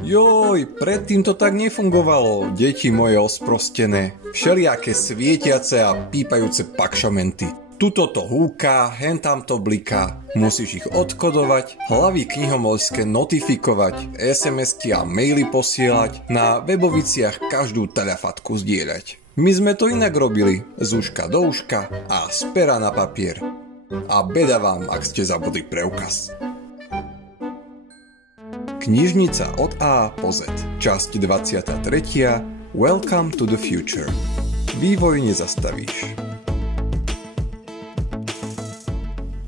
Joj, predtým to tak nefungovalo, deti moje osprostené. Všelijaké svietiace a pípajúce pakšamenty. Tuto to húka, hentam to bliká. Musíš ich odkodovať, hlavy knihomolské notifikovať, SMS-ky a maily posielať, na weboviciach každú telefatku zdieľať. My sme to inak robili, z uška do uška a z pera na papier. A beda vám, ak ste zabudli preukaz. Knižnica od A po Z, časť 23. Welcome to the future. Vývoj nezastavíš.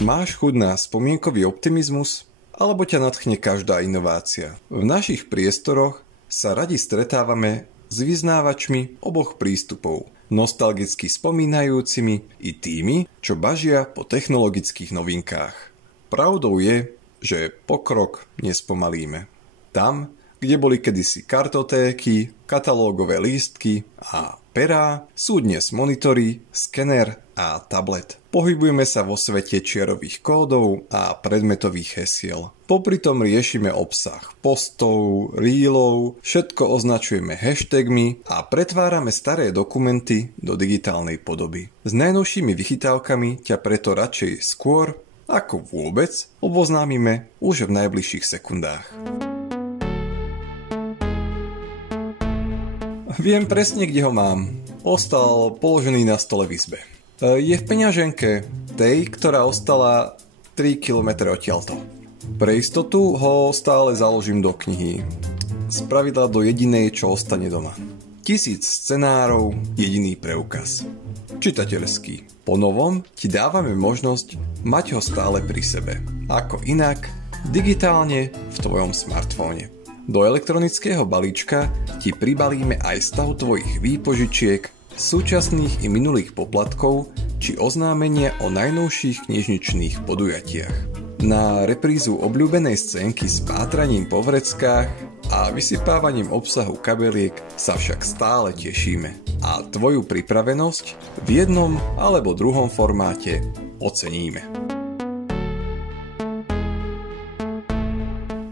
Máš chuť na spomienkový optimizmus? Alebo ťa nadchne každá inovácia? V našich priestoroch sa radi stretávame s vyznávačmi oboch prístupov, nostalgicky spomínajúcimi i tými, čo bažia po technologických novinkách. Pravdou je, že pokrok nespomalíme. Tam, kde boli kedysi kartotéky, katalógové lístky a perá, sú dnes monitory, skener a tablet. Pohybujeme sa vo svete čiarových kódov a predmetových hesiel. Popritom riešime obsah postov, reelov, všetko označujeme hashtagmi a pretvárame staré dokumenty do digitálnej podoby. S najnovšími vychytávkami ťa preto radšej skôr ako vôbec oboznámime už v najbližších sekundách. Viem presne, kde ho mám. Ostal položený na stole v izbe. Je v peňaženke, tej, ktorá ostala 3 km odtiaľto. Pre istotu ho stále založím do knihy. Spravidla do jedinej, čo ostane doma. 1000 scenárov, jediný preukaz. Čitateľský. Po novom ti dávame možnosť mať ho stále pri sebe. Ako inak, digitálne v tvojom smartfóne. Do elektronického balíčka ti pribalíme aj stav tvojich výpožičiek, súčasných i minulých poplatkov či oznámenia o najnovších knižničných podujatiach. Na reprízu obľúbenej scénky s pátraním po vreckách a vysypávaním obsahu kabeliek sa však stále tešíme a tvoju pripravenosť v jednom alebo druhom formáte oceníme.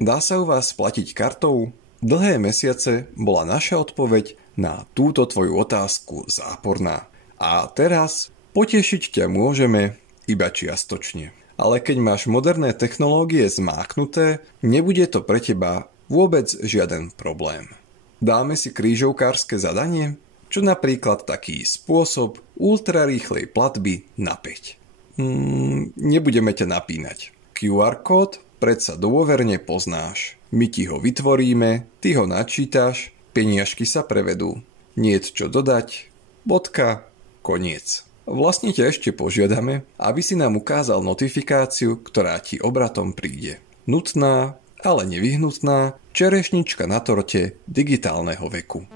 Dá sa u vás platiť kartou? Dlhé mesiace bola naša odpoveď na túto tvoju otázku záporná. A teraz potešiť ťa môžeme iba čiastočne. Ale keď máš moderné technológie zmáknuté, nebude to pre teba vôbec žiaden problém. Dáme si krížovkárske zadanie? Čo napríklad taký spôsob ultrarýchlej platby na 5. Nebudeme ťa napínať. QR kód predsa dôverne poznáš. My ti ho vytvoríme, ty ho načítaš, peniažky sa prevedú. Niet čo dodať, bodka, koniec. Vlastne ťa ešte požiadame, aby si nám ukázal notifikáciu, ktorá ti obratom príde. Nutná, ale nevyhnutná čerešnička na torte digitálneho veku.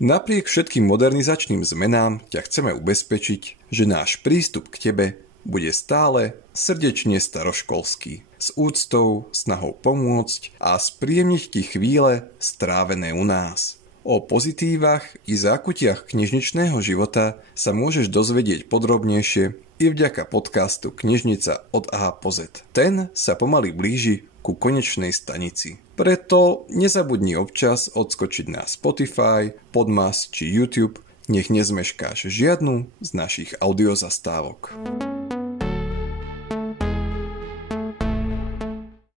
Napriek všetkým modernizačným zmenám ťa chceme ubezpečiť, že náš prístup k tebe bude stále srdečne staroškolský, s úctou, snahou pomôcť a spríjemniť ti chvíle strávené u nás. O pozitívach i zákutiach knižničného života sa môžeš dozvedieť podrobnejšie i vďaka podcastu Knižnica od A po Z. Ten sa pomaly blíži ku konečnej stanici. Preto nezabudni občas odskočiť na Spotify, Podmas či YouTube, nech nezmeškáš žiadnu z našich audiozastávok.